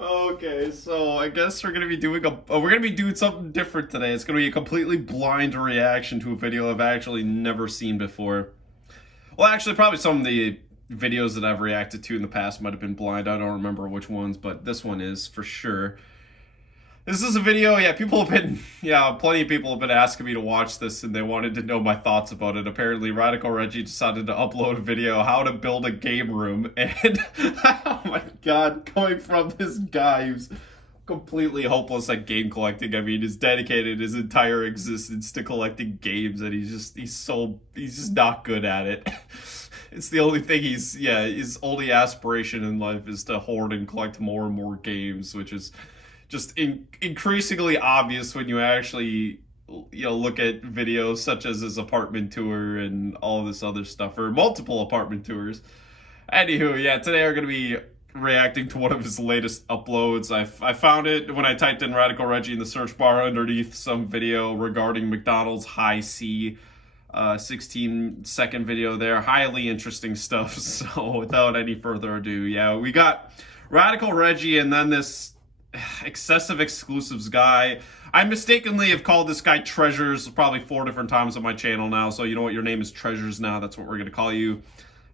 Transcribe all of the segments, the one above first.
Okay, so I guess we're gonna be doing something different today. It's gonna be a completely blind reaction to a video I've actually never seen before. Well, actually, probably some of the videos that I've reacted to in the past might have been blind. I don't remember which ones, but this one is for sure. This is a video, plenty of people have been asking me to watch this and they wanted to know my thoughts about it. Apparently, Radical Reggie decided to upload a video, how to build a game room, and oh my god, going from this guy who's completely hopeless at game collecting. I mean, he's dedicated his entire existence to collecting games, and he's just not good at it. It's the only thing his only aspiration in life is to hoard and collect more and more games, which is just increasingly obvious when you actually look at videos such as his apartment tour and all this other stuff, or multiple apartment tours. Anywho, yeah, today we're going to be reacting to one of his latest uploads. I found it when I typed in Radical Reggie in the search bar underneath some video regarding McDonald's High C. 16-second video there. Highly interesting stuff. So without any further ado, yeah, we got Radical Reggie and then this excessive exclusives guy. I mistakenly have called this guy Treasures probably 4 different times on my channel now, so you know what, your name is Treasures now. That's what we're going to call you.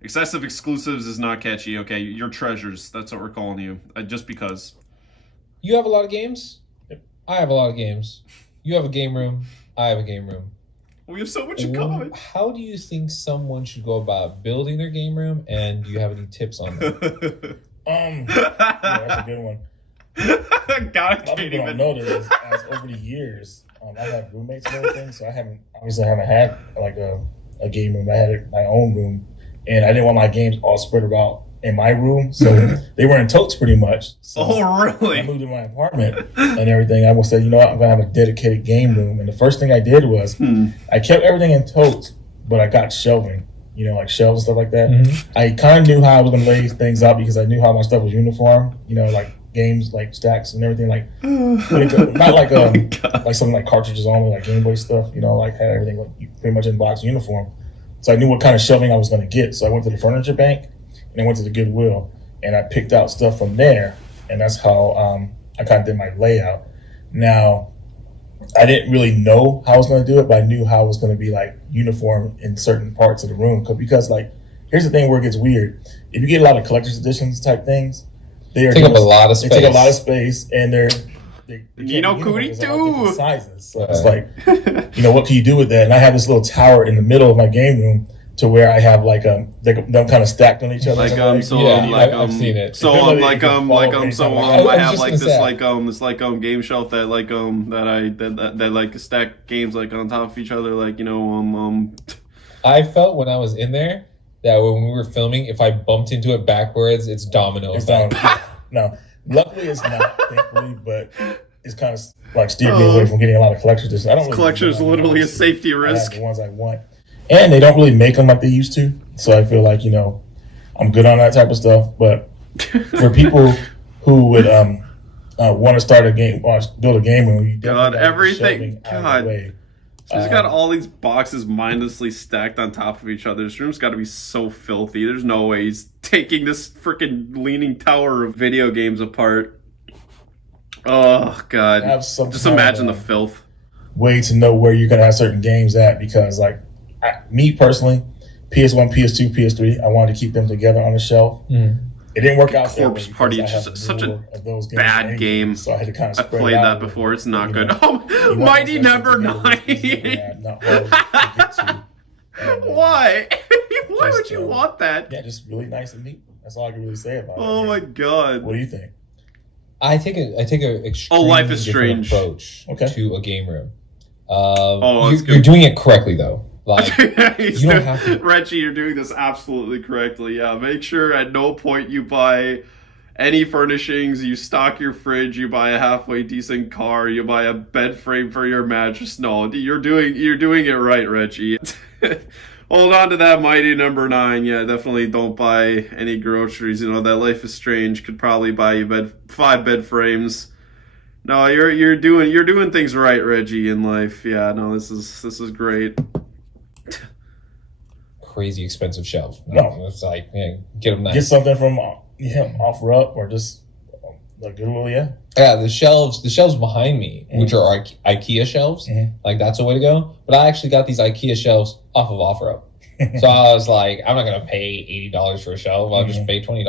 Excessive exclusives is not catchy. Okay, you're Treasures. That's what we're calling you. Just because. You have a lot of games. I have a lot of games. You have a game room. I have a game room. We have so much in common. How do you think someone should go about building their game room, and do you have any tips on that? Yeah, that's a good one. God, A lot of people don't know this. As over the years, I have roommates and everything, so I haven't had like a game room. I had my own room, and I didn't want my games all spread about in my room, so they were in totes pretty much. So oh, really? I moved in my apartment and everything. I said, you know what, I'm gonna have a dedicated game room, and the first thing I did was I kept everything in totes, but I got shelving. Like shelves and stuff like that. Mm-hmm. I kind of knew how I was going to lay things out because I knew how my stuff was uniform. Like games, like stacks and everything. Like not like like something like cartridges only, like Game Boy stuff. Like had everything like pretty much in box uniform. So I knew what kind of shelving I was going to get. So I went to the furniture bank and I went to the Goodwill and I picked out stuff from there. And that's how I kind of did my layout. Now, I didn't really know how I was going to do it, but I knew how it was going to be like uniform in certain parts of the room. Because like, here's the thing where it gets weird. If you get a lot of collector's editions type things, they take up a lot of space. They take a lot of space, and they're Cootie too. Sizes. So it's like, what can you do with that? And I have this little tower in the middle of my game room to where I have like them kind of stacked on each other. I've seen it. I have like this game shelf that like stack games like on top of each other, I felt when I was in there that when we were filming, if I bumped into it backwards, it's dominoes. No, luckily it's not, thankfully, but it's kind of like steered me away from getting a lot of collectors. Collectors literally a safety risk. I have the ones I want. And they don't really make them like they used to. So I feel like, I'm good on that type of stuff. But for people who would want to start a game, build a game room, you everything. God. He's got all these boxes mindlessly stacked on top of each other. This room's got to be so filthy. There's no way he's taking this freaking leaning tower of video games apart. Oh, God. Just imagine the filth. Way to know where you're going to have certain games at, because, me personally, PS1, PS2, PS3, I wanted to keep them together on the shelf. It didn't work out. Corpse Party is just such a bad game. So I had to kind of I've played that before. It's not good. Oh, Mighty Number 9. Why? Why would you want that? Yeah, just really nice and neat. That's all I can really say about it. Oh my God. What do you think? I take a extremely Life is Strange approach to a game room. You're doing it correctly though. You don't have to. Reggie, you're doing this absolutely correctly. Yeah, make sure at no point you buy any furnishings, you stock your fridge, you buy a halfway decent car, you buy a bed frame for your mattress. No, you're doing it right, Reggie. Hold on to that Mighty Number 9. Yeah, definitely don't buy any groceries. That Life is Strange could probably buy you 5 bed frames. No, you're doing things right, Reggie, in life. Yeah, no, this is great. Crazy expensive shelves. No, it's like get them nice. Get something from Yeah, offer up or just like Goodwill, yeah. Yeah, the shelves behind me, which are IKEA shelves, like that's a way to go. But I actually got these IKEA shelves off of OfferUp. So I was like, I'm not gonna pay $80 for a shelf. I'll just pay $20.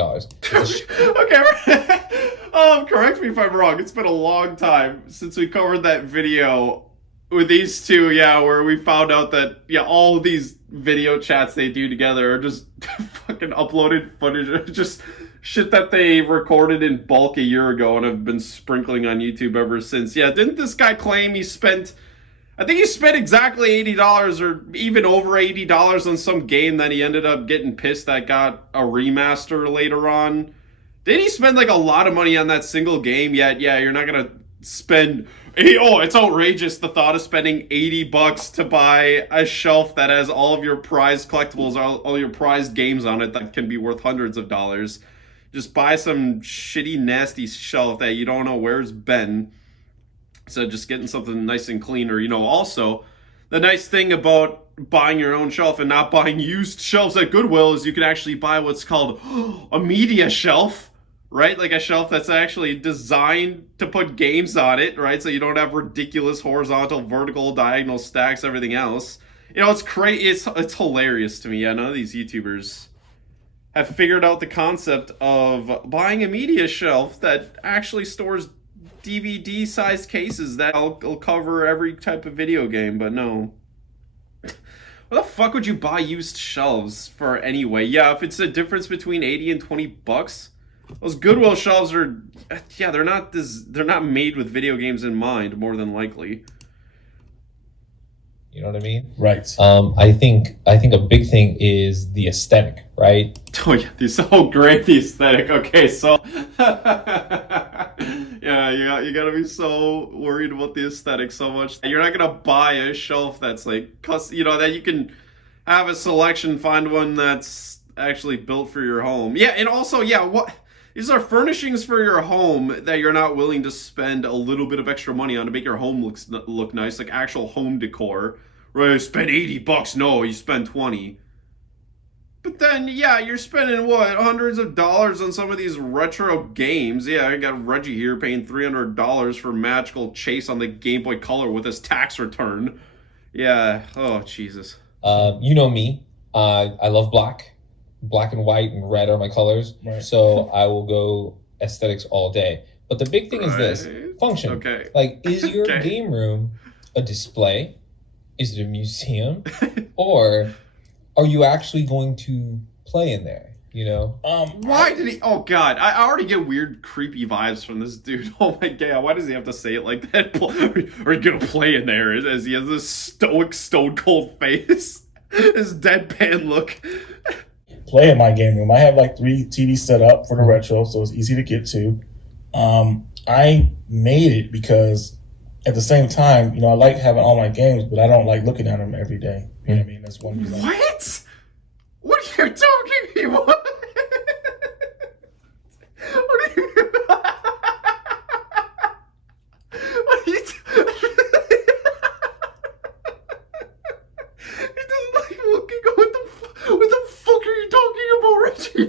Okay, correct me if I'm wrong. It's been a long time since we covered that video with these two. Yeah, where we found out that all of these video chats they do together are just fucking uploaded footage, just shit that they recorded in bulk a year ago and have been sprinkling on YouTube ever since. Yeah, didn't this guy claim he spent? I think he spent exactly $80 or even over $80 on some game that he ended up getting pissed that got a remaster later on. Did he spend like a lot of money on that single game? Yet, yeah, you're not gonna spend. Oh, it's outrageous the thought of spending $80 to buy a shelf that has all of your prized collectibles, all your prized games on it that can be worth hundreds of dollars. Just buy some shitty, nasty shelf that you don't know where it's been. So just getting something nice and cleaner. You know, also, the nice thing about buying your own shelf and not buying used shelves at Goodwill is you can actually buy what's called a media shelf, right? Like a shelf that's actually designed to put games on it, right? So you don't have ridiculous horizontal, vertical, diagonal stacks, everything else. You know, it's crazy. It's hilarious to me. Yeah, none of these YouTubers have figured out the concept of buying a media shelf that actually stores DVD-sized cases that'll cover every type of video game, but no. What the fuck would you buy used shelves for anyway? Yeah, if it's a difference between 80 and 20 bucks, those Goodwill shelves are, yeah, they're not made with video games in mind, more than likely. You know what I mean? Right. I think a big thing is the aesthetic, right? Oh yeah, great, the aesthetic. Okay, so yeah, you gotta be so worried about the aesthetic so much. You're not gonna buy a shelf that's like, that you can have a selection, find one that's actually built for your home. Yeah, and also, these are furnishings for your home that you're not willing to spend a little bit of extra money on to make your home look nice, like actual home decor. Right, spend $80. No, you spend 20. But then, yeah, you're spending, hundreds of dollars on some of these retro games. Yeah, I got Reggie here paying $300 for Magical Chase on the Game Boy Color with his tax return. Yeah, oh, Jesus. You know me. I love black. Black and white and red are my colors. Right. So I will go aesthetics all day. But the big thing is this. Function. Okay. Like, is your game room a display? Is it a museum? Or are you actually going to play in there? You know? Why did he? Oh God, I already get weird, creepy vibes from this dude. Oh my God, why does he have to say it like that? Are you gonna play in there? As he has this stoic, stone cold face, his deadpan look. Play in my game room. I have like 3 TVs set up for the retro, so it's easy to get to. I made it because at the same time, I like having all my games, but I don't like looking at them every day. You know what I mean? That's one reason. What? What are you talking about? What are you? What are you? He doesn't like looking. What the fuck are you talking about, Reggie?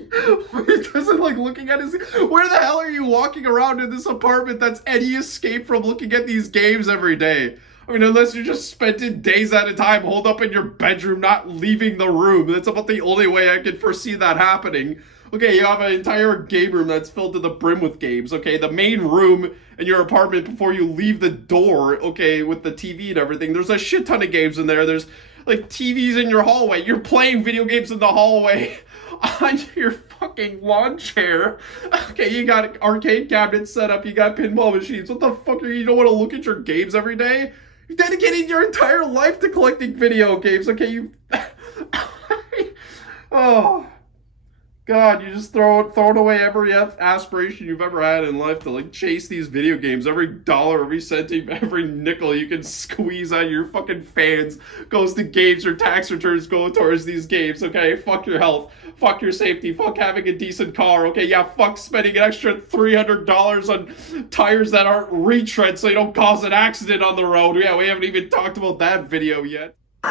He doesn't like looking at his. Where the hell are you walking around in this apartment that's any escape from looking at these games every day? I mean, unless you're just spending days at a time holed up in your bedroom, not leaving the room. That's about the only way I can foresee that happening. Okay, you have an entire game room that's filled to the brim with games. Okay, the main room in your apartment before you leave the door, okay, with the TV and everything. There's a shit ton of games in there. There's like TVs in your hallway. You're playing video games in the hallway on your fucking lawn chair. Okay, you got arcade cabinets set up. You got pinball machines. What the fuck you don't want to look at your games every day? You're dedicating your entire life to collecting video games. Okay, you. Oh. God, you just throwing away every aspiration you've ever had in life to like chase these video games. Every dollar, every centime, every nickel you can squeeze out of your fucking fans goes to games. Your tax returns go towards these games, okay? Fuck your health. Fuck your safety. Fuck having a decent car, okay? Yeah, fuck spending an extra $300 on tires that aren't retread so you don't cause an accident on the road. Yeah, we haven't even talked about that video yet. Hey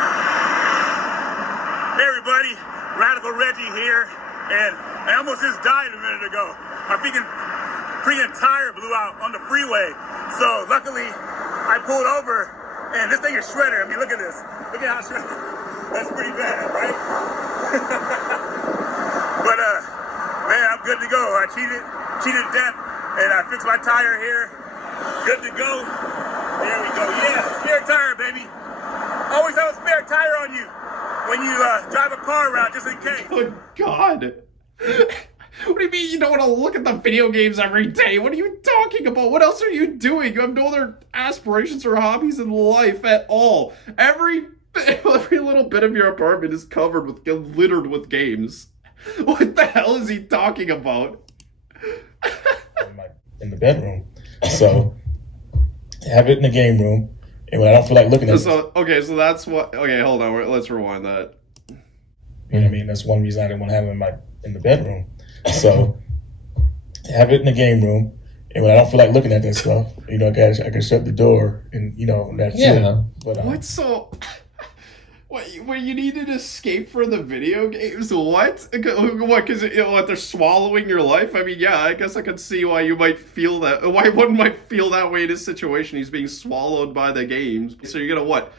everybody, Radical Reggie here. and I almost just died a minute ago. My freaking tire blew out on the freeway. So luckily, I pulled over, and this thing is shredded. I mean, look at this. Look at how shredded. That's pretty bad, right? But man, I'm good to go. I cheated death, and I fixed my tire here. Good to go. There we go. Yeah, spare tire, baby. Always have a spare tire on you when you drive a car around, just in case. Oh God. What do you mean you don't want to look at the video games every day? What are you talking about? What else are you doing? You have no other aspirations or hobbies in life at all. Every little bit of your apartment is covered with, littered with games. What the hell is he talking about? In the bedroom. So, have it in the game room. And when I don't feel like looking at it. Okay, so that's what. Okay, hold on. Let's rewind that. You know what I mean? That's one reason I didn't want to have it in the bedroom. So, have it in the game room. And when I don't feel like looking at that stuff, you know, I can shut the door and, you know, that's it. But, what? So. What, you need an escape for the video games? What? What, because they're swallowing your life? I mean, yeah, I guess I could see why you might feel that. Why wouldn't might feel that way in this situation? He's being swallowed by the games. So you're gonna, what?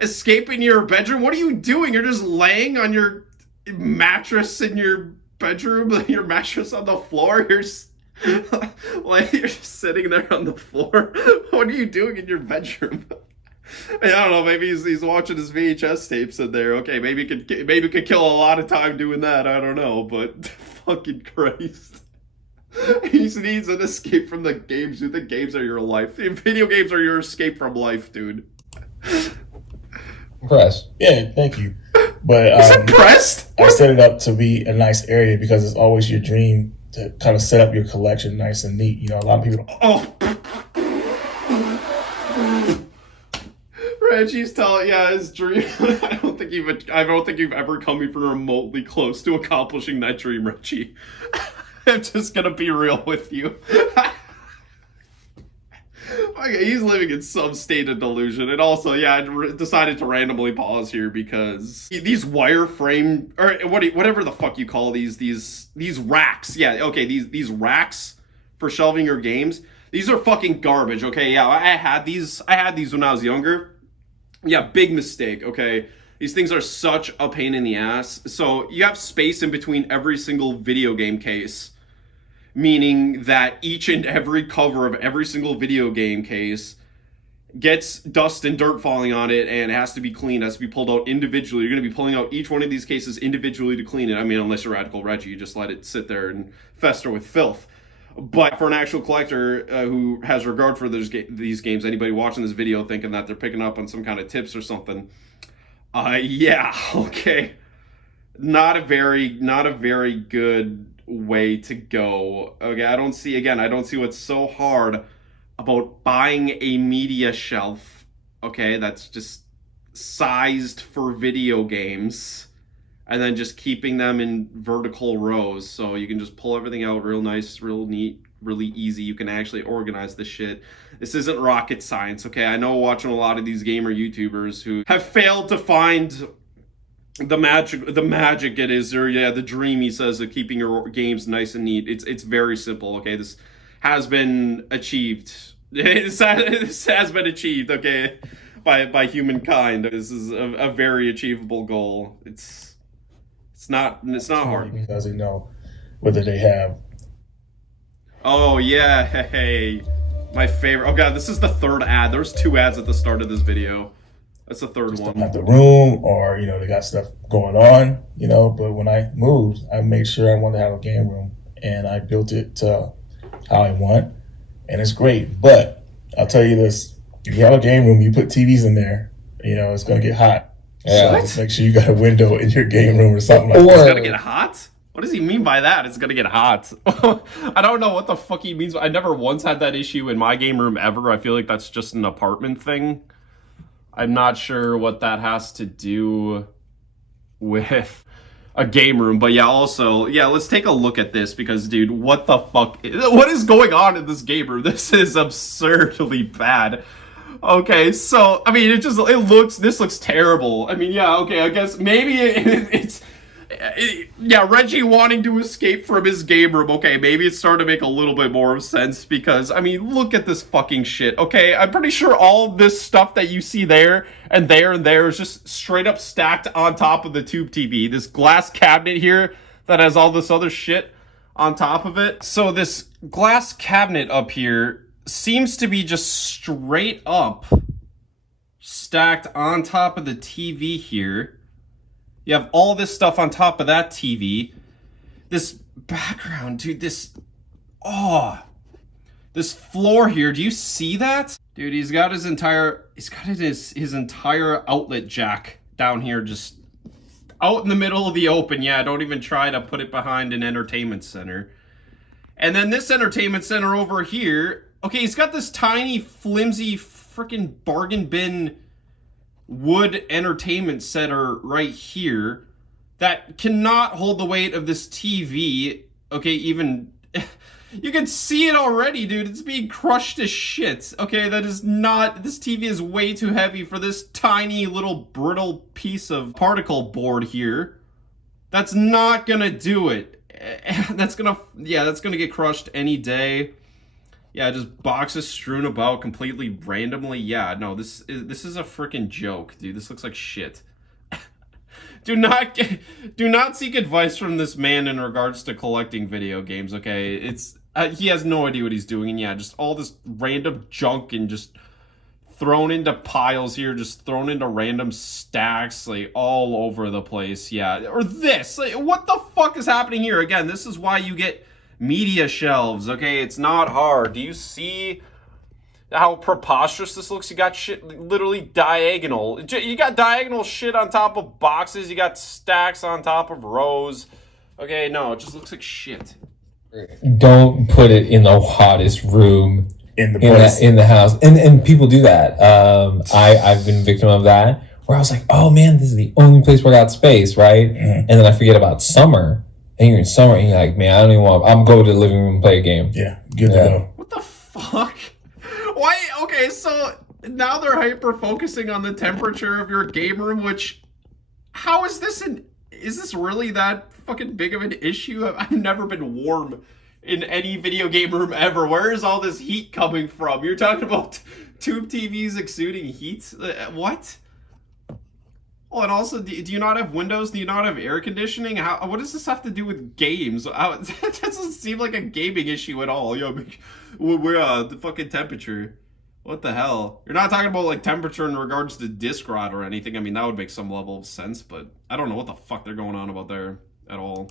Escape in your bedroom? What are you doing? You're just laying on your mattress in your bedroom? Your mattress on the floor? You're just sitting there on the floor? What are you doing in your bedroom? I don't know, maybe he's watching his VHS tapes in there. Okay, maybe could kill a lot of time doing that. I don't know, but fucking Christ. He needs an escape from the games, dude. The games are your life. The video games are your escape from life, dude. Impressed. Yeah, thank you. But impressed? I set it up to be a nice area because it's always your dream to kind of set up your collection nice and neat. You know, a lot of people. Oh. Reggie's telling, yeah, his dream. I don't think you've ever come even remotely close to accomplishing that dream, Reggie. I'm just gonna be real with you. Okay, he's living in some state of delusion, and also, yeah, I decided to randomly pause here because these wireframe or whatever the fuck you call these racks. Yeah, okay, these racks for shelving your games. These are fucking garbage. Okay, yeah, I had these when I was younger. Yeah, big mistake, okay? These things are such a pain in the ass. So you have space in between every single video game case, meaning that each and every cover of every single video game case gets dust and dirt falling on it, and it has to be cleaned, has to be pulled out individually. You're going to be pulling out each one of these cases individually to clean it. I mean, unless you're Radical Reggie, you just let it sit there and fester with filth. But for an actual collector who has regard for these games, anybody watching this video thinking that they're picking up on some kind of tips or something, yeah, okay, not a very good way to go. Okay, I don't see what's so hard about buying a media shelf, okay, that's just sized for video games, and then just keeping them in vertical rows so you can just pull everything out real nice, real neat, really easy. You can actually organize the shit. This isn't rocket science, okay? I know watching a lot of these gamer YouTubers who have failed to find the magic it is, or yeah, the dream, he says, of keeping your games nice and neat. It's very simple, okay? This has been achieved. This has been achieved, okay, by humankind. This is a very achievable goal. It's not hard. Because they know whether they have. Oh yeah, hey, my favorite. Oh god, this is the third ad. There's 2 ads at the start of this video. That's the third one. Not the room, or you know, they got stuff going on, you know. But when I moved, I made sure I wanted to have a game room, and I built it to how I want, and it's great. But I'll tell you this: if you have a game room, you put TVs in there, you know, it's gonna get hot. Yeah. So make sure you got a window in your game room or something like that. It's gonna get hot? What does he mean by that? It's gonna get hot. I don't know what the fuck he means. I never once had that issue in my game room ever. I feel like that's just an apartment thing. I'm not sure what that has to do with a game room. But yeah, also, yeah, let's take a look at this because, dude, what the fuck? What is going on in this game room? This is absurdly bad. Okay, so, I mean, this looks terrible. I mean, yeah, okay, I guess maybe it's Yeah, Reggie wanting to escape from his game room. Okay, maybe it's starting to make a little bit more sense because, I mean, look at this fucking shit, okay? I'm pretty sure all this stuff that you see there and there and there is just straight up stacked on top of the tube TV. This glass cabinet here that has all this other shit on top of it. So this glass cabinet up here seems to be just straight up stacked on top of the TV here. You have all this stuff on top of that TV. This background, dude, this floor here, do you see that? Dude, he's got his entire outlet jack down here just out in the middle of the open. Yeah, don't even try to put it behind an entertainment center. And then this entertainment center over here, okay, he's got this tiny, flimsy, freaking bargain bin wood entertainment center right here that cannot hold the weight of this TV. Okay, even you can see it already, dude. It's being crushed to shit. Okay, that is not, this TV is way too heavy for this tiny little brittle piece of particle board here. That's not gonna do it. That's gonna get crushed any day. Yeah, just boxes strewn about completely randomly. Yeah, no, this is a freaking joke, dude. This looks like shit. Do not seek advice from this man in regards to collecting video games, okay? It's he has no idea what he's doing, and yeah, just all this random junk and just thrown into piles here, just thrown into random stacks, like, all over the place. Yeah, or this. Like, what the fuck is happening here? Again, this is why you get media shelves, okay? It's not hard. Do you see how preposterous this looks? You got shit literally diagonal. You got diagonal shit on top of boxes. You got stacks on top of rows. Okay, no, it just looks like shit. Don't put it in the hottest room in the house. And people do that. I've been a victim of that, where I was like, oh man, this is the only place where I got space, right? Mm-hmm. And then I forget about summer. And you're in summer, and you're like, man, I don't even want. I'm going to the living room and play a game. Yeah, good to go. What the fuck? Why? Okay, so now they're hyper focusing on the temperature of your game room. Which, how is this? Is this really that fucking big of an issue? I've never been warm in any video game room ever. Where is all this heat coming from? You're talking about tube TVs exuding heat? What? Oh, and also, do you not have windows? Do you not have air conditioning? What does this have to do with games? That doesn't seem like a gaming issue at all. Yo, we're the fucking temperature. What the hell? You're not talking about, like, temperature in regards to disc rot or anything. I mean, that would make some level of sense, but I don't know what the fuck they're going on about there at all.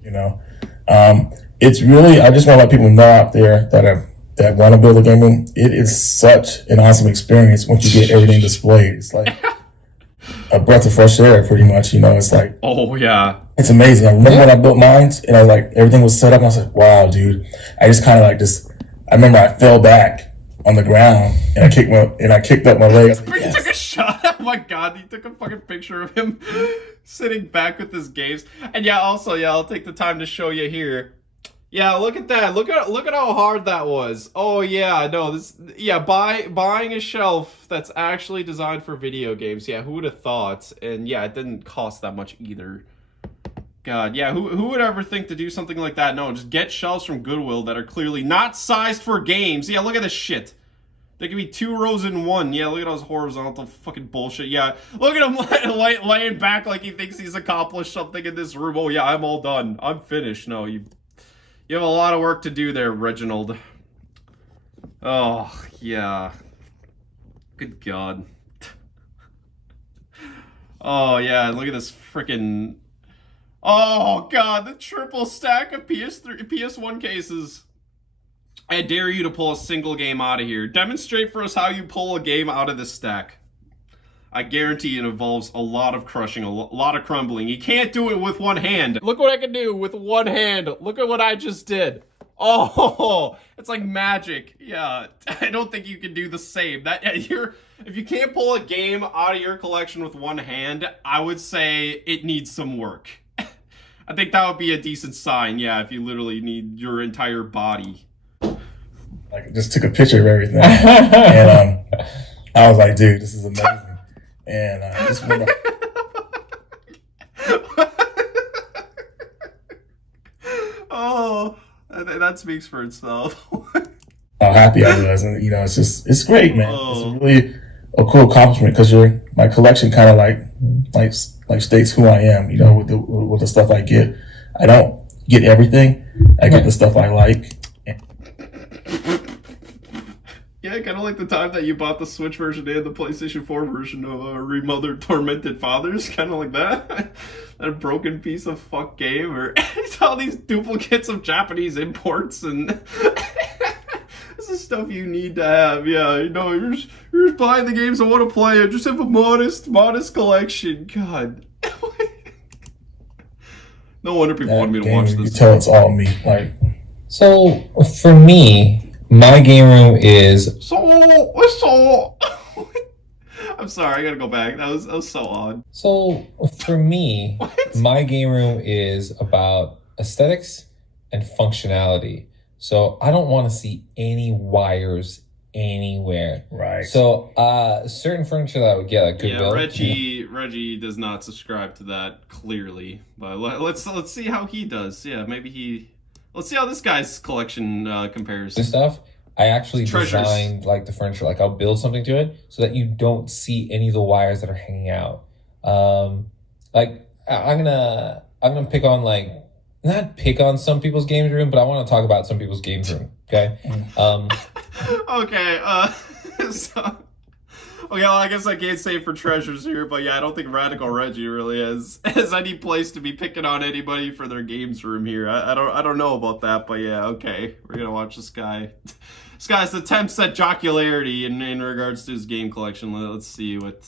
You know, it's really, I just want to let people know out there that want to build a game room. It is such an awesome experience once you get everything displayed. It's like a breath of fresh air, pretty much. You know, it's like, oh yeah, it's amazing. I remember when I built mine, and I was like, everything was set up, and I was like, wow, dude. I just kind of like I remember I fell back on the ground, and I kicked up my legs. Like, yes. He took a shot. Oh my god, he took a fucking picture of him sitting back with his games. And yeah, also, yeah, I'll take the time to show you here. Yeah, look at that. Look at how hard that was. Oh yeah, no, this, yeah, buying a shelf that's actually designed for video games. Yeah, who would have thought? And yeah, it didn't cost that much either. God, yeah, who would ever think to do something like that? No, just get shelves from Goodwill that are clearly not sized for games. Yeah, look at this shit. There could be 2 rows in one. Yeah, look at those horizontal fucking bullshit. Yeah, look at him laying back like he thinks he's accomplished something in this room. Oh yeah, I'm all done. I'm finished. No, you have a lot of work to do there, Reginald. Oh, yeah. Good God. Oh, yeah, look at this freaking... Oh, God, the triple stack of PS1 cases. I dare you to pull a single game out of here. Demonstrate for us how you pull a game out of this stack. I guarantee it involves a lot of crushing, a lot of crumbling. You can't do it with one hand. Look what I can do with one hand. Look at what I just did. Oh, it's like magic. Yeah, I don't think you can do the same. If you can't pull a game out of your collection with one hand, I would say it needs some work. I think that would be a decent sign, yeah, if you literally need your entire body. Like, I just took a picture of everything. And I was like, dude, this is amazing. And just went That speaks for itself. How happy I was, and it's great, man. It's really a cool accomplishment because my collection kind of like states who I am. With the stuff I get. I don't get everything. I get the stuff I like. Yeah, kind of like the time that you bought the Switch version and the PlayStation 4 version of Remothered Tormented Fathers, kind of like that. That broken piece of fuck game, or all these duplicates of Japanese imports, and this is stuff you need to have. Yeah, you're just buying the games I want to play. I just have a modest collection. God. No wonder people want me to watch this. You tell it's all me. So, for me, my game room is... I'm sorry, I gotta go back. That was so odd. So, for me, my game room is about aesthetics and functionality. So, I don't want to see any wires anywhere. Right. So, certain furniture that I would get, like Goodwill. Reggie does not subscribe to that clearly, but let's see how he does. Yeah, let's see how this guy's collection compares. This stuff, I actually designed like the furniture. Like I'll build something to it so that you don't see any of the wires that are hanging out. Like I'm gonna pick on not pick on some people's games room, but I want to talk about some people's games room. Okay. Okay. Well, I guess I can't say for treasures here, but yeah, I don't think Radical Reggie really has any place to be picking on anybody for their games room here. I don't know about that, but yeah, okay, we're gonna watch this guy. This guy's attempts at jocularity in regards to his game collection. Let's see what.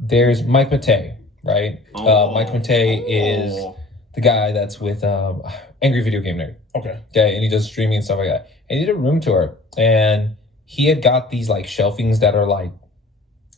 There's Mike Matei, right? Mike Matei is the guy that's with Angry Video Game Nerd. Okay, and he does streaming and stuff like that. And he did a room tour, and he had got these like shelvings that are like.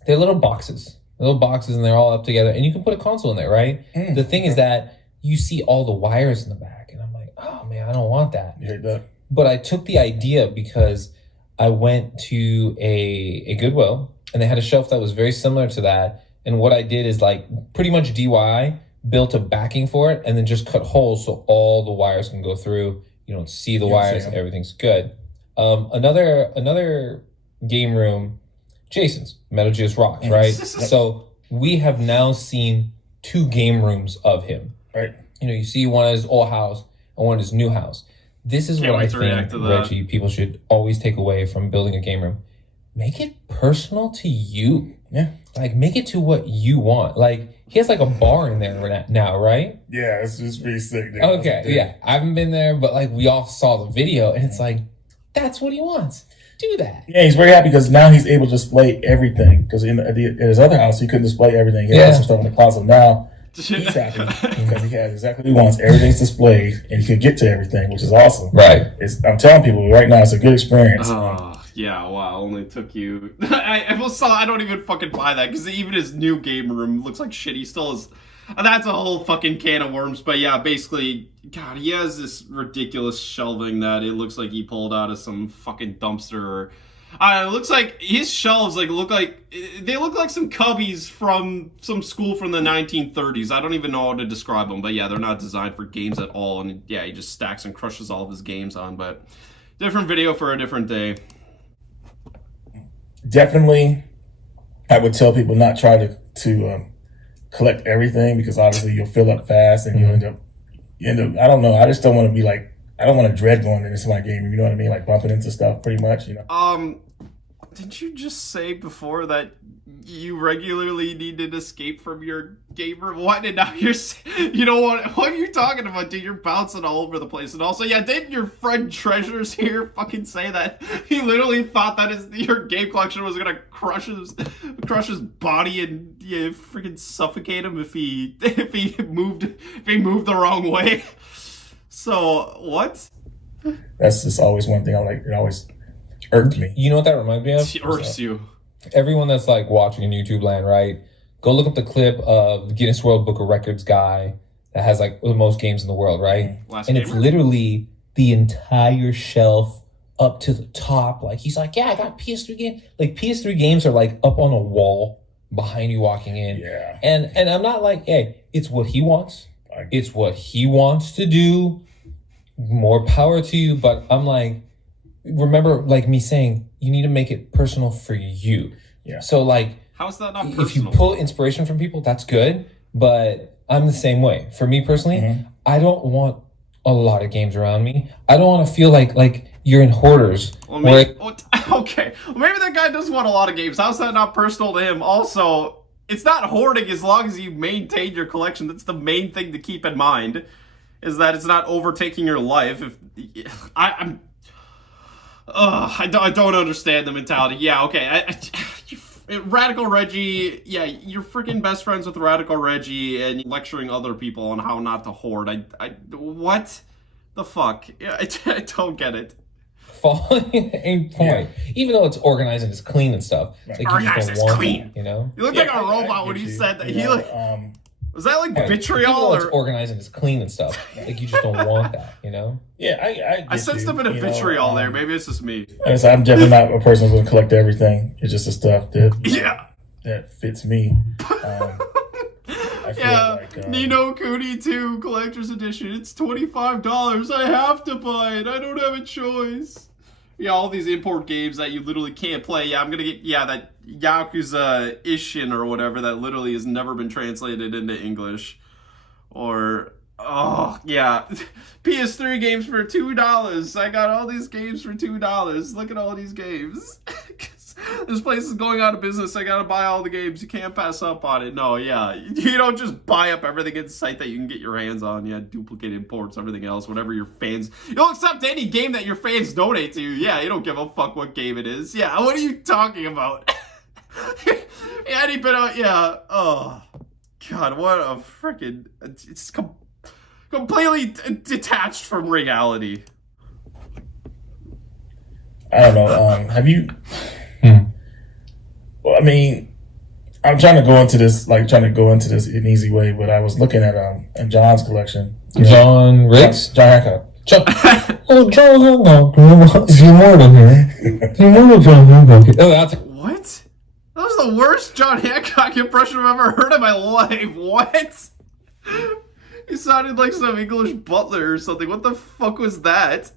They're little boxes, and they're all up together, and you can put a console in there, right? The thing is that you see all the wires in the back, and I'm like, oh man, I don't want that. You heard that? But I took the idea because I went to a Goodwill, and they had a shelf that was very similar to that, and what I did is like pretty much DIY, built a backing for it, and then just cut holes so all the wires can go through. You don't see the wires, everything's good. Another game room. Jason's Metal Gear Rocks, right? So we have now seen 2 game rooms of him. Right. You see one at his old house and one at his new house. This is what I think, Reggie, people should always take away from building a game room. Make it personal to you. Yeah. Like, make it to what you want. Like, he has like a bar in there now, right? Yeah, it's just pretty sick. Dude. Okay, yeah. I haven't been there, but like we all saw the video, and it's like, that's what he wants. Do that. Yeah, he's very happy because now he's able to display everything. Because at his other house, he couldn't display everything. He had some stuff in the closet. Now he's happy because he has exactly what he wants. Everything's displayed, and he can get to everything, which is awesome. Right. I'm telling people right now, it's a good experience. Yeah, wow, only took you... I don't even fucking buy that, because even his new game room looks like shit. He still is... That's a whole fucking can of worms, but yeah, basically, God, he has this ridiculous shelving that it looks like he pulled out of some fucking dumpster. It looks like his shelves look like some cubbies from some school from the 1930s. I don't even know how to describe them, but yeah, they're not designed for games at all, and yeah, he just stacks and crushes all of his games on, but different video for a different day. Definitely, I would tell people not try to collect everything, because obviously you'll fill up fast and you end up. I don't know. I just don't want to be like. I don't want to dread going into my game. You know what I mean? Like bumping into stuff, pretty much. Didn't you just say before that you regularly need an escape from your game room? What? And now you know what are you talking about, dude? You're bouncing all over the place. And also, yeah, didn't your friend Treasures here fucking say that he literally thought that your game collection was gonna crush his body and freaking suffocate him if he moved the wrong way? So what? That's just always one thing I like. It always irked me. You know what that reminds me of? It irks you. Everyone that's like watching in YouTube land, right? Go look up the clip of the Guinness World Book of Records guy that has like the most games in the world, right? It's literally the entire shelf up to the top. Like he's like, yeah, I got PS3 games. Like PS3 games are like up on a wall behind you walking in. Yeah. And I'm not like, hey, it's what he wants. It's what he wants to do. more power to you. But I'm like, remember, like me saying, you need to make it personal for you. Yeah. So like, how's that not personal? If you pull inspiration from people, that's good. But I'm the same way. For me personally, I don't want a lot of games around me. I don't want to feel like you're in hoarders. Well, maybe, okay. Well, maybe that guy does want a lot of games. How's that not personal to him? Also, it's not hoarding as long as you maintain your collection. That's the main thing to keep in mind, is that it's not overtaking your life. If I don't understand the mentality. Yeah, okay. Radical Reggie, yeah, you're freaking best friends with Radical Reggie and lecturing other people on how not to hoard. What the fuck? Yeah, I don't get it. Following a point, even though it's organized and it's clean and stuff. Like organized and clean, you know. You look like a robot when you said that. He like, was that like vitriol? Even though it's organized and it's clean and stuff, like you just don't want that, you know. Yeah, I sensed a bit of vitriol there. Maybe it's just me. I'm definitely not a person who's gonna collect everything. It's just the stuff that that fits me. I feel like, Nino Kuni 2 Collector's Edition. It's $25. I have to buy it. I don't have a choice. Yeah, all these import games that you literally can't play. Yeah, I'm gonna get that Yakuza Ishin or whatever that literally has never been translated into English. Or PS3 games for $2. I got all these games for $2. Look at all these games. This place is going out of business. I gotta buy all the games. You can't pass up on it. No, yeah. You don't just buy up everything in sight that you can get your hands on. Yeah, duplicate imports, everything else, whatever your fans... You'll accept any game that your fans donate to you. Yeah, you don't give a fuck what game it is. Yeah, what are you talking about? Any bit of... Yeah. Oh, God, what a freaking... It's completely detached from reality. I don't know. Have you... Well, I mean, I'm trying to go into this an easy way, but I was looking at John's collection. John Riggs? John Hancock. John Hancock. Is he immortal here? John Hancock. Oh, that's... What? That was the worst John Hancock impression I've ever heard in my life. What? He sounded like some English butler or something. What the fuck was that?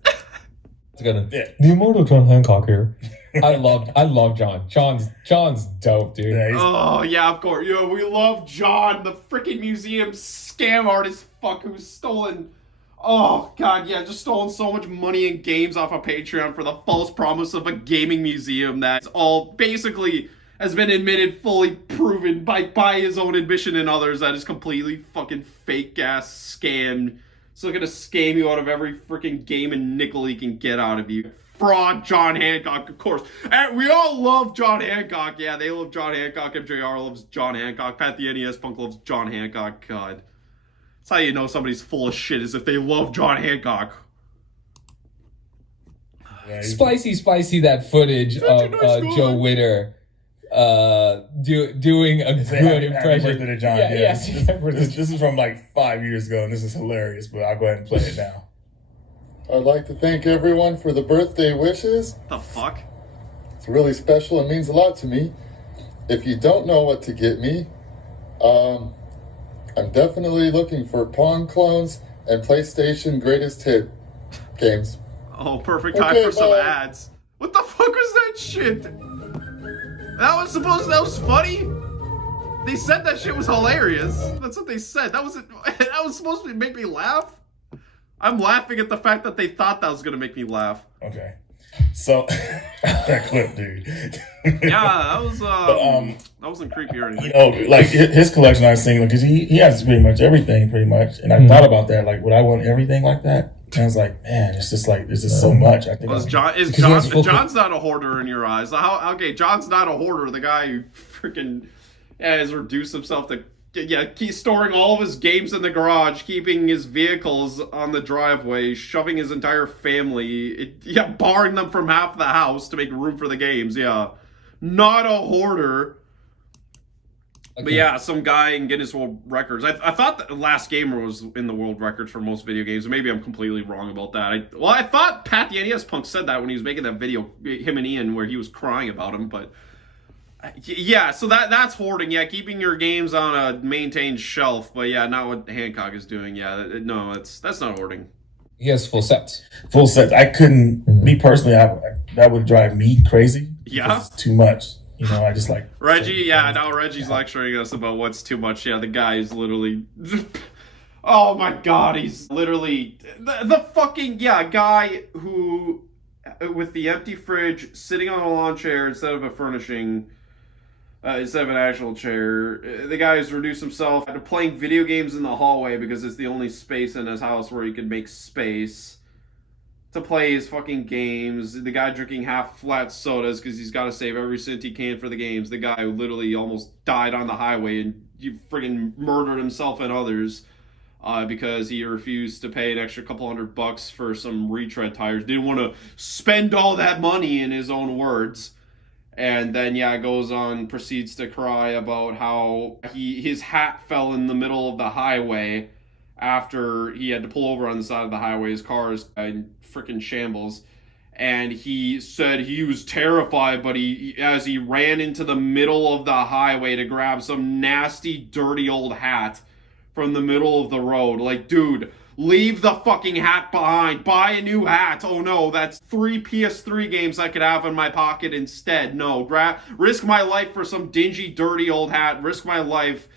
The immortal John Hancock here. I love John. John's dope, dude. Yeah, of course. Yeah, we love John, the freaking museum scam artist fuck who's stolen. Oh god, yeah, just stolen so much money and games off of Patreon for the false promise of a gaming museum that's all basically has been admitted, fully proven by his own admission and others that is completely fucking fake ass scam. It's looking to scam you out of every freaking game and nickel he can get out of you. Fraud John Hancock, of course. And we all love John Hancock. Yeah, they love John Hancock. MJR loves John Hancock. Pat the NES Punk loves John Hancock. God. That's how you know somebody's full of shit, is if they love John Hancock. Yeah, spicy that footage of Joe Witter doing a good impression. To John. This is from like 5 years ago, and this is hilarious, but I'll go ahead and play it now. I'd like to thank everyone for the birthday wishes. The fuck? It's really special and means a lot to me. If you don't know what to get me, I'm definitely looking for Pong clones and PlayStation Greatest Hit games. Oh, perfect time for some ads. What the fuck was that shit? That was funny? They said that shit was hilarious. That's what they said. That was supposed to make me laugh? I'm laughing at the fact that they thought that was gonna make me laugh. Okay. So that clip, dude. Yeah, that wasn't creepy or anything. You know, like his collection I was seeing, because he has pretty much everything, and I thought about that, like, would I want everything like that? And I was like, man, it's just so much. I think. John's not a hoarder in your eyes? Okay, John's not a hoarder. The guy who freaking has reduced himself to keep storing all of his games in the garage, keeping his vehicles on the driveway, shoving his entire family, barring them from half the house to make room for the games. Yeah, not a hoarder. Okay. But yeah, some guy in Guinness World Records. I thought that Last Gamer was in the world records for most video games. Maybe I'm completely wrong about that. I thought Pat the NES Punk said that when he was making that video, him and Ian, where he was crying about him. But yeah, so that's hoarding. Yeah, keeping your games on a maintained shelf. But yeah, not what Hancock is doing. Yeah, no, that's not hoarding. He has full sets. Full sets. I couldn't. Me personally, that would drive me crazy. Yeah, it's too much. You know, I just like Reggie. Yeah, now Reggie's lecturing us about what's too much. Yeah, the guy is literally. Oh my God, he's literally the fucking guy who, with the empty fridge, sitting on a lawn chair instead of a furnishing. Instead of an actual chair. The guy has reduced himself to playing video games in the hallway because it's the only space in his house where he can make space to play his fucking games. The guy drinking half flat sodas because he's got to save every cent he can for the games. The guy who literally almost died on the highway and you friggin' murdered himself and others because he refused to pay an extra couple $100 for some retread tires. Didn't want to spend all that money, in his own words. And then, goes on, proceeds to cry about how his hat fell in the middle of the highway after he had to pull over on the side of the highway. His car is in frickin' shambles. And he said he was terrified, but as he ran into the middle of the highway to grab some nasty, dirty old hat from the middle of the road. Like, dude, leave the fucking hat behind. Buy a new hat. Oh no, that's 3 PS3 games I could have in my pocket instead. No, risk my life for some dingy, dirty old hat. Risk my life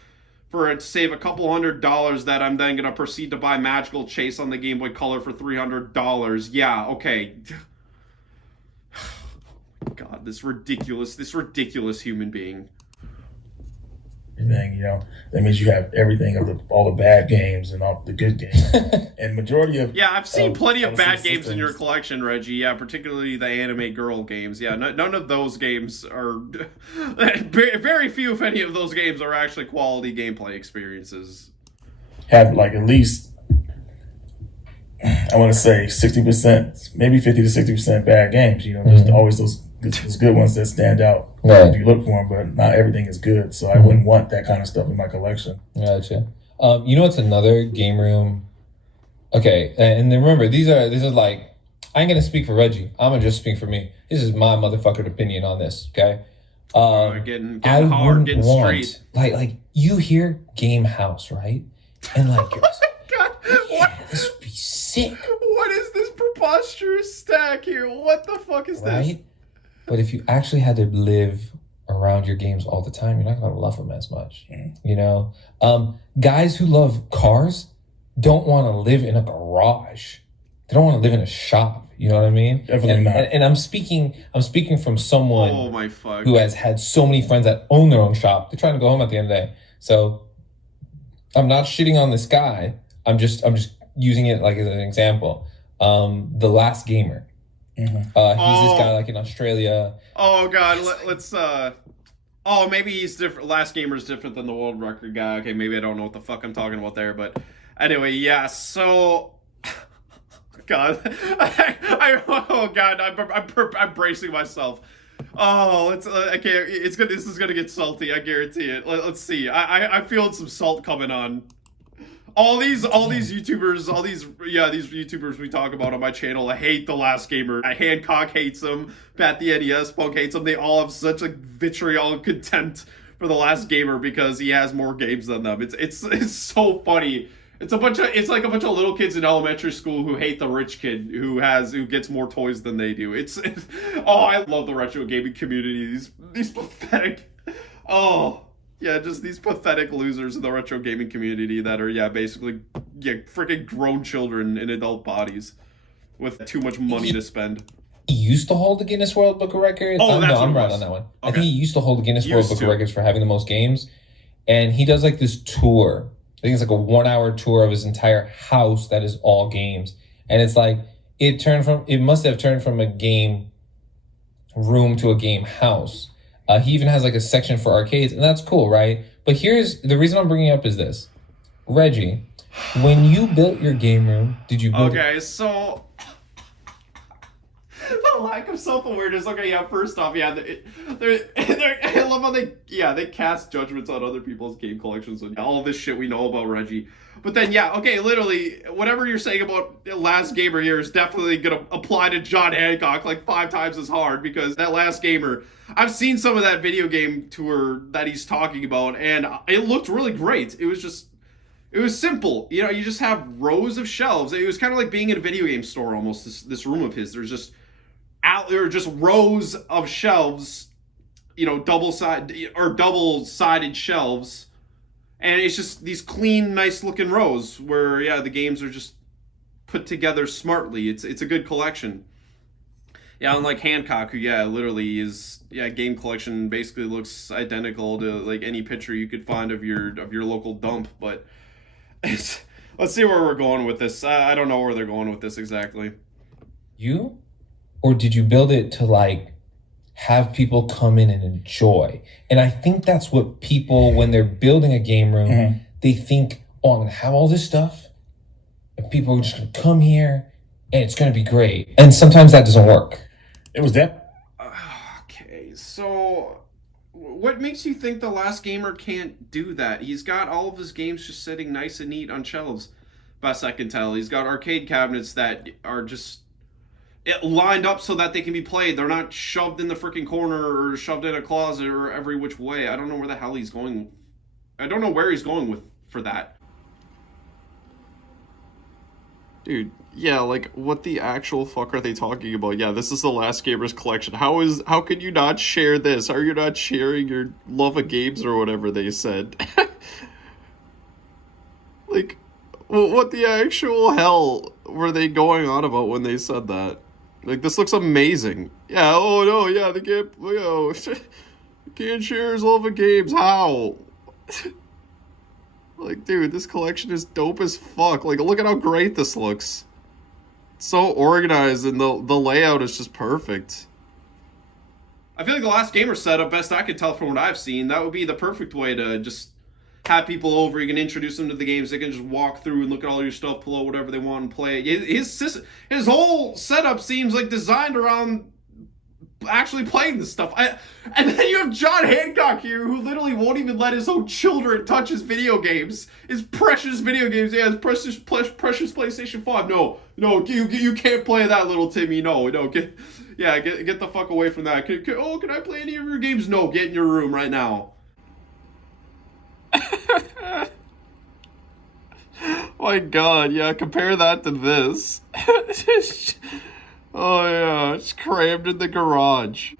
for it to save a couple $100 that I'm then going to proceed to buy Magical Chase on the Game Boy Color for $300. Yeah, okay. God, this ridiculous human being. Everything, you know, that means you have everything of all the bad games and all the good games. And majority of I've seen plenty of bad games in your collection, Reggie. Yeah, particularly the anime girl games. Yeah, none of those games are very few, if any, of those games are actually quality gameplay experiences. Have like at least, I want to say 60%, maybe 50 to 60% bad games. You know, there's always those good ones that stand out if you look for them, but not everything is good. So I wouldn't want that kind of stuff in my collection. Gotcha. You know what's another game room? Okay, and then remember, this is like, I ain't gonna speak for Reggie. I'm gonna just speak for me. This is my motherfucking opinion on this. Okay. Getting hard, getting straight. Like you hear Game House, right? And like, you're God, this would be sick. What is this preposterous stack here? What the fuck is this? But if you actually had to live around your games all the time, you're not going to love them as much. You know, guys who love cars don't want to live in a garage. They don't want to live in a shop. You know what I mean? Definitely not. And I'm speaking from someone who has had so many friends that own their own shop. They're trying to go home at the end of the day. So I'm not shitting on this guy. I'm just using it like as an example. The Last Gamer. He's this guy like in Australia. Oh God, let's maybe he's different. Last Gamer's different than the world record guy. Okay, maybe I don't know what the fuck I'm talking about there, but anyway, yeah. So, God, I'm bracing myself. Oh, this is gonna get salty. I guarantee it. Let's see. I feel some salt coming on. All these YouTubers, these YouTubers we talk about on my channel, I hate The Last Gamer. Hancock hates him. Pat the NES Punk hates him. They all have such a vitriol contempt for The Last Gamer because he has more games than them. It's so funny. It's like a bunch of little kids in elementary school who hate the rich kid who gets more toys than they do. I love the retro gaming community. These pathetic. Yeah, just these pathetic losers in the retro gaming community that are, basically, freaking grown children in adult bodies with too much money to spend. He used to hold the Guinness World Book of Records. I'm right on that one. Okay. I think he used to hold the Guinness World Book of Records for having the most games. And he does like this tour. I think it's like a 1-hour tour of his entire house that is all games. And it's like, it must have turned from a game room to a game house. He even has like a section for arcades, and that's cool, right? But here's the reason I'm bringing it up is this. Reggie, when you built your game room, did you build it? So the lack of self-awareness. Okay, first off, I love how they cast judgments on other people's game collections and all this shit we know about Reggie. But then, literally, whatever you're saying about Last Gamer here is definitely going to apply to John Hancock like 5 times as hard, because that Last Gamer, I've seen some of that video game tour that he's talking about, and it looked really great. It was just, It was simple. You know, you just have rows of shelves. It was kind of like being in a video game store almost, this room of his. There are just rows of shelves, you know, double-sided shelves. And it's just these clean, nice-looking rows where, yeah, the games are just put together smartly. It's a good collection. Yeah, unlike Hancock, who, yeah, literally is, yeah, game collection basically looks identical to, like, any picture you could find of your local dump, but let's see where we're going with this. I don't know where they're going with this exactly. You? Or did you build it to, like, have people come in and enjoy? And I think that's what people, when they're building a game room, they think, oh, I'm going to have all this stuff, and people are just going to come here, and it's going to be great. And sometimes that doesn't work. It was that. Okay, so what makes you think The Last Gamer can't do that? He's got all of his games just sitting nice and neat on shelves, best I can tell. He's got arcade cabinets that are just lined up so that they can be played. They're not shoved in the freaking corner or shoved in a closet or every which way. I don't know where the hell he's going. I don't know where he's going for that. Dude, yeah, like, what the actual fuck are they talking about? Yeah, this is The Last Gamer's collection. How can you not share this? Are you not sharing your love of games or whatever they said? Like, what the actual hell were they going on about when they said that? Like, this looks amazing. Yeah, oh no, yeah, they can't, you know, can't share his love of games. How? Like, dude, this collection is dope as fuck. Like, look at how great this looks. It's so organized, and the layout is just perfect. I feel like The Last Gamer setup, best I could tell from what I've seen, that would be the perfect way to just have people over. You can introduce them to the games. They can just walk through and look at all your stuff, pull out whatever they want and play. His whole setup seems like designed around actually playing this stuff. And then you have John Hancock here, who literally won't even let his own children touch his video games. His precious video games. Yeah, his precious PlayStation 5. No, you can't play that, little Timmy. No, get the fuck away from that. Can I play any of your games? No, get in your room right now. My God, yeah, compare that to this. Oh yeah, it's crammed in the garage.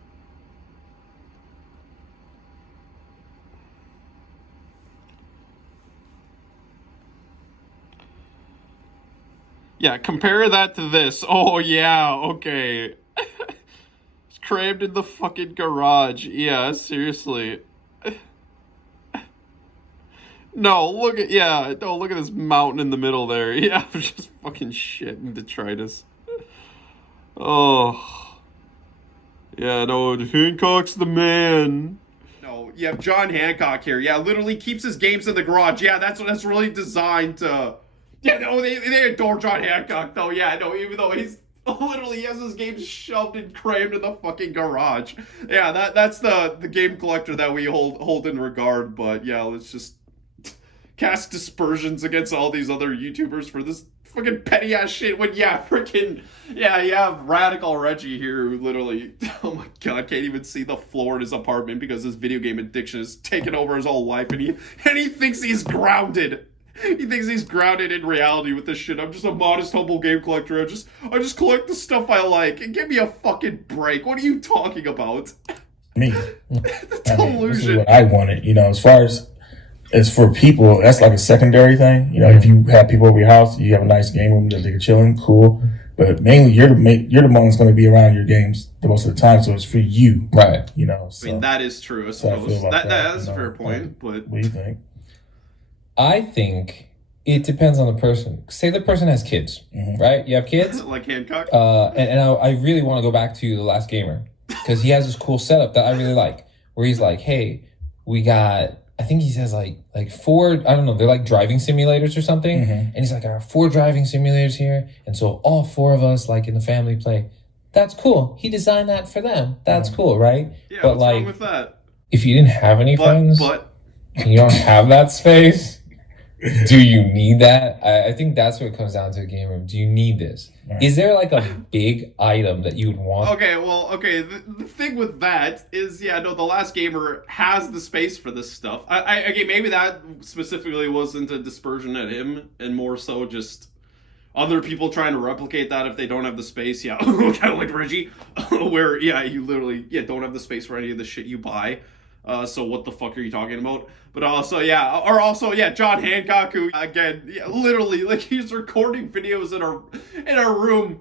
Yeah, compare that to this. Oh yeah, okay. It's crammed in the fucking garage. Yeah, seriously. No, look at this mountain in the middle there. Yeah, just fucking shit and detritus. Oh. Yeah, no, Hancock's the man. No, you have John Hancock here. Yeah, literally keeps his games in the garage. Yeah, that's really designed to... Yeah, no, they adore John Hancock, though. Yeah, no, even though he has his games shoved and crammed in the fucking garage. Yeah, that's the game collector that we hold in regard. But yeah, let's just cast dispersions against all these other YouTubers for this fucking petty ass shit. When you have radical Reggie here who literally, oh my God, can't even see the floor in his apartment because his video game addiction has taken over his whole life, and he thinks he's grounded. He thinks he's grounded in reality with this shit. I'm just a modest, humble game collector. I just collect the stuff I like. And give me a fucking break. What are you talking about? Me. The delusion. This is what I wanted. You know, as far as for people, that's like a secondary thing. You know, if you have people over your house, you have a nice game room that they're chilling, cool. But mainly, you're the one that's going to be around your games the most of the time, so it's for you, right? You know, so, I mean, that is true. I suppose that's a fair point. But what do you think? I think it depends on the person. Say the person has kids, right? You have kids, like Hancock. And I really want to go back to The Last Gamer because he has this cool setup that I really like, where he's like, "Hey, we got." I think he says like 4, I don't know, they're like driving simulators or something. And he's like, I have 4 driving simulators here. And so all 4 of us, like in the family, play. That's cool. He designed that for them. That's cool, right? Yeah, but what's wrong with that? If you didn't have any friends, and you don't have that space, Do you need that? I think that's what it comes down to a game room. Do you need this? Right. Is there like a big item that you would want? Okay, well, the thing with that is, yeah, no, the Last Gamer has the space for this stuff. Okay, maybe that specifically wasn't a dispersion at him, and more so just other people trying to replicate that if they don't have the space. Yeah, kind of like Reggie, where, yeah, you literally, don't have the space for any of the shit you buy. So what the fuck are you talking about? But also, John Hancock, who, again, literally, like, he's recording videos in a room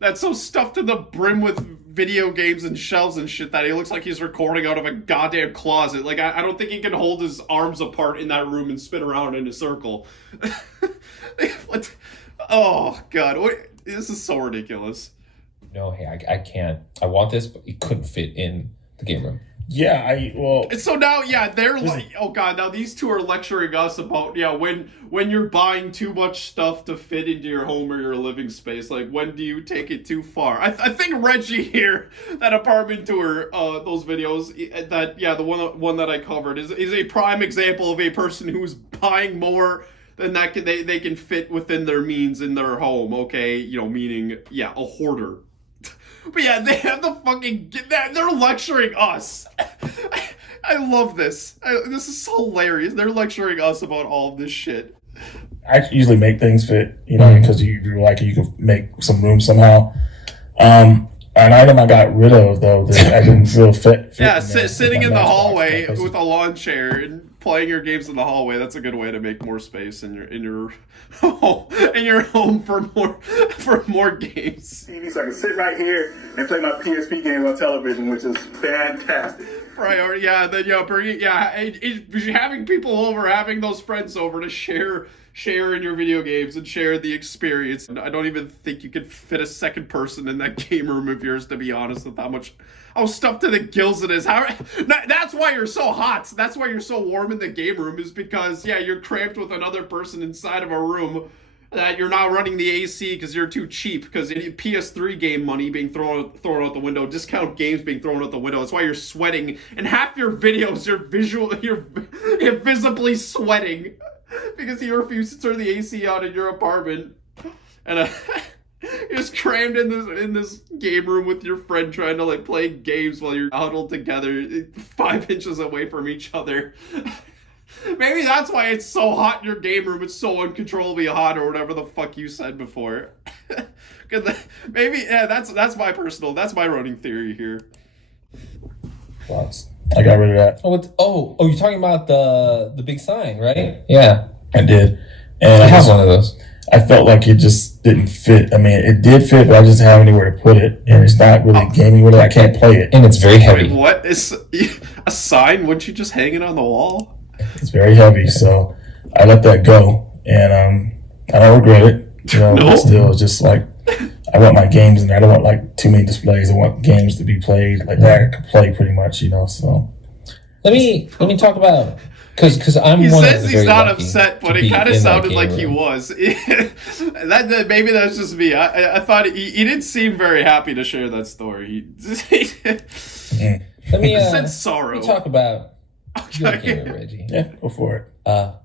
that's so stuffed to the brim with video games and shelves and shit that he looks like he's recording out of a goddamn closet. Like, I don't think he can hold his arms apart in that room and spin around in a circle. What? Oh, God. This is so ridiculous. No, hey, I can't. I want this, but it couldn't fit in the game room. Yeah, And so now, they're like, oh God, now these two are lecturing us about, when you're buying too much stuff to fit into your home or your living space, like, when do you take it too far? I think Reggie here, that apartment tour, those videos, the one that I covered is a prime example of a person who's buying more than that they can fit within their means in their home, okay? Meaning, a hoarder. But yeah, they have the fucking... They're lecturing us. I love this. This is so hilarious. They're lecturing us about all of this shit. I usually make things fit, because you like it, you can make some room somehow. An item I got rid of, though, that I didn't feel fit. Yeah, sitting in the hallway with a lawn chair and playing your games in the hallway. That's a good way to make more space in your home for more games. TV, so I can sit right here and play my PSP games on television, which is fantastic. Priority, having people over, having those friends over to share in your video games and share the experience. And I don't even think you could fit a second person in that game room of yours, to be honest, with how stuffed to the gills it is. That's why you're so hot. That's why you're so warm in the game room, is because, you're cramped with another person inside of a room that you're not running the AC because you're too cheap, because PS3 game money being thrown out the window, discount games being thrown out the window. That's why you're sweating. And half your videos, you're visibly sweating because you refuse to turn the AC on in your apartment. And you're just crammed in this game room with your friend trying to like play games while you're huddled together 5 inches away from each other. Maybe that's why it's so hot in your game room. It's so uncontrollably hot, or whatever the fuck you said before. That's my running theory here. I got rid of that. Oh, you're talking about the big sign, right? Yeah, I did. And I have one of those. I felt like it just didn't fit. I mean, it did fit, but I just didn't have anywhere to put it, and it's not really gaming with it. I can't play it, and it's very heavy. Wait, what is a sign? Wouldn't you just hang it on the wall? It's very heavy, so I let that go, and I don't regret it. No. But still, it's just like I want my games, and I don't want like too many displays. I want games to be played like that I can play pretty much, So let me talk about. Because I'm he one says of the he's not lucky upset, but it kind of sounded like he was. that maybe that's just me. I thought he didn't seem very happy to share that story. Let me said sorrow. Let me talk about okay. Gamer, Reggie. Yeah, go for it.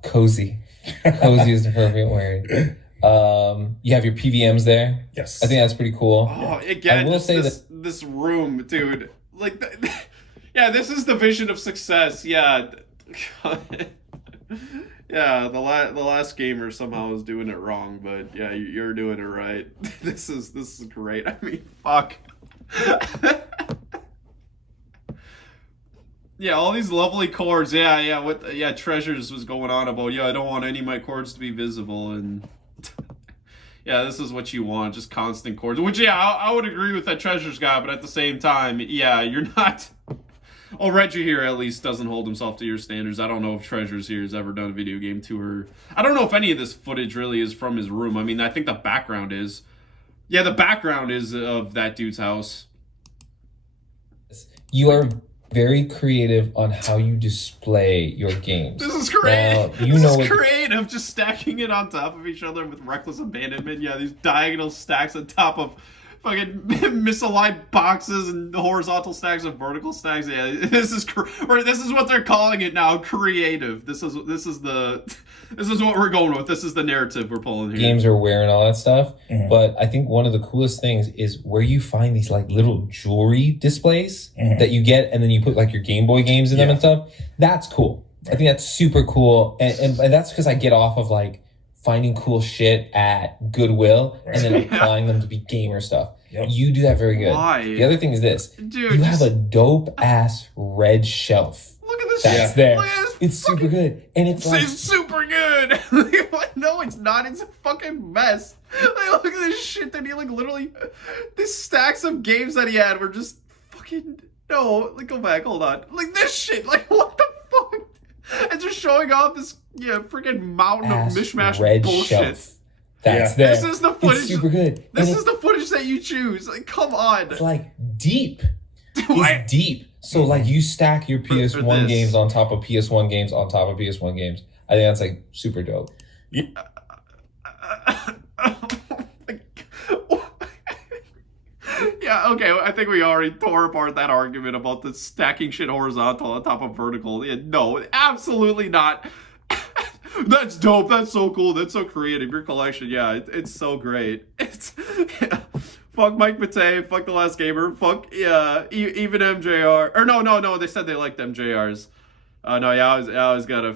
Cozy. Cozy is the perfect word. You have your PVMs there. Yes, I think that's pretty cool. Oh, again, I will say this room, dude. Like, this is the vision of success. Yeah. Yeah, the last gamer somehow is doing it wrong, but yeah, you're doing it right. This is great. I mean, fuck. Yeah, all these lovely chords. Yeah, Treasures was going on about. Yeah, I don't want any of my chords to be visible, and yeah, this is what you want, just constant chords. Which I would agree with that Treasures guy, but at the same time, yeah, you're not. Oh, Reggie here at least doesn't hold himself to your standards. I don't know if Treasures here has ever done a video game tour. I don't know if any of this footage really is from his room. I mean, I think the background is. Yeah, the background is of that dude's house. You are very creative on how you display your games. This is great. Now, this is creative, just stacking it on top of each other with reckless abandonment. Yeah, these diagonal stacks on top of fucking misaligned boxes and horizontal stacks and vertical stacks. Yeah, this is what they're calling it now. Creative. This is what we're going with. This is the narrative we're pulling here. Games are wearing all that stuff, but I think one of the coolest things is where you find these like little jewelry displays that you get, and then you put like your Game Boy games in them and stuff. That's cool. I think that's super cool, and that's because I get off of like finding cool shit at Goodwill and then applying them to be gamer stuff. Yep. You do that very good. Why? The other thing is this. Dude, you have a dope-ass red shelf. Look at this That's shit. there. Look at this it's super good. And it's like... It's super good. No, it's not. It's a fucking mess. Like, look at this shit that he, like, literally... These stacks of games that he had were just fucking... No, like, go back. Hold on. Like, this shit. Like, what the fuck? And just showing off this, freaking mountain of mishmash red bullshit. Shelf. That's there. This is the footage. It's super good. This is the footage that you choose. Like, come on. It's like deep. It's deep. So like you stack your PS1 games on top of PS1 games on top of PS1 games. I think that's like super dope. Yeah, okay, I think we already tore apart that argument about the stacking shit horizontal on top of vertical. Yeah, no, absolutely not. That's dope. That's so cool. That's so creative. Your collection, yeah, it's so great. Fuck Mike Matei. Fuck The Last Gamer. Fuck even MJR. Or no. They said they liked MJRs. No, yeah, I was gotta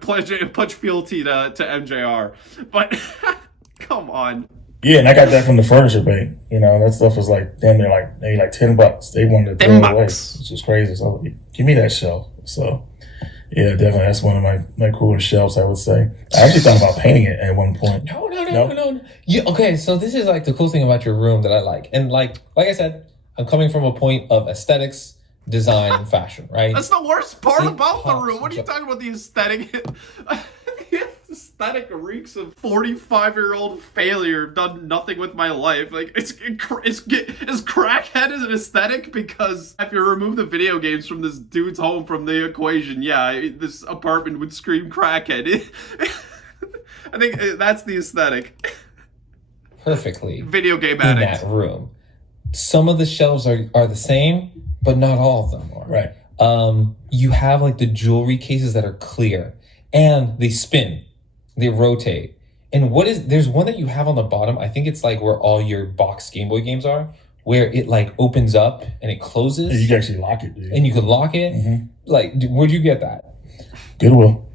pledge fealty to MJR. But come on. Yeah, and I got that from the furniture bank. You know, that stuff was like damn near like maybe like $10. They wanted to throw it away, which is crazy. So I was like, give me that shelf. So yeah, definitely that's one of my cooler shelves, I would say. I actually thought about painting it at one point. No. Yeah, okay, so this is like the cool thing about your room that I like. And like I said, I'm coming from a point of aesthetics, design, and fashion, right? That's the worst part about the room. What are you talking about, the aesthetic? The aesthetic reeks of 45-year-old failure. I've done nothing with my life. Like, is crackhead as an aesthetic? Because if you remove the video games from this dude's home from the equation, yeah, this apartment would scream crackhead. I think that's the aesthetic. Perfectly. Video game addict. addict. In that room. Some of the shelves are the same, but not all of them are. Right. You have like the jewelry cases that are clear and they spin, they rotate. And there's one that you have on the bottom. I think it's like where all your box Game Boy games are, where it like opens up and it closes. Yeah, you can actually lock it, dude. And you can lock it. Mm-hmm. Like, where'd you get that? Goodwill.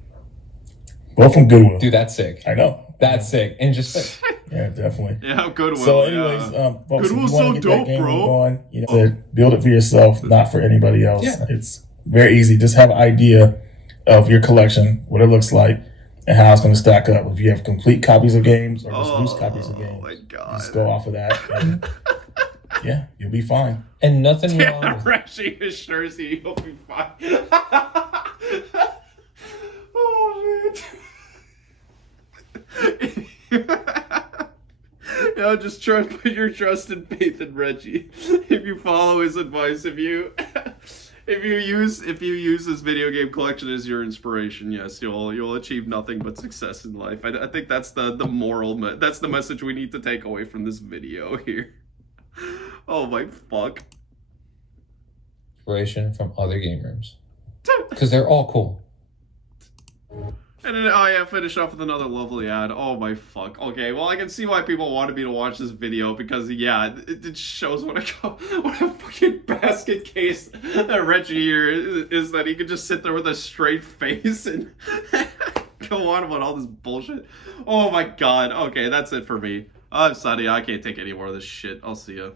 Both from Goodwill. Dude, that's sick. I know. That's sick. And just yeah, definitely. Yeah, Goodwill. So anyways, folks, Goodwill's so dope, bro. Going, build it for yourself, not for anybody else. Yeah. It's very easy. Just have an idea of your collection, what it looks like, and how it's going to stack up. If you have complete copies of games or just loose copies of games, my God. Just go off of that. And, yeah, you'll be fine. And nothing wrong. Yeah, Reggie assures you you'll be fine. Oh, man. Just put your trust and faith in Reggie. If you follow his advice, if you use this video game collection as your inspiration, yes, you'll achieve nothing but success in life. I think that's the moral. That's the message we need to take away from this video here. Oh my fuck. Inspiration from other game rooms, because they're all cool. And then, finish off with another lovely ad. Oh my fuck. Okay, well, I can see why people wanted me to watch this video because, yeah, it shows what a fucking basket case that Reggie here is, that he could just sit there with a straight face and go on about all this bullshit. Oh my God. Okay, that's it for me. I'm sorry, I can't take any more of this shit. I'll see ya.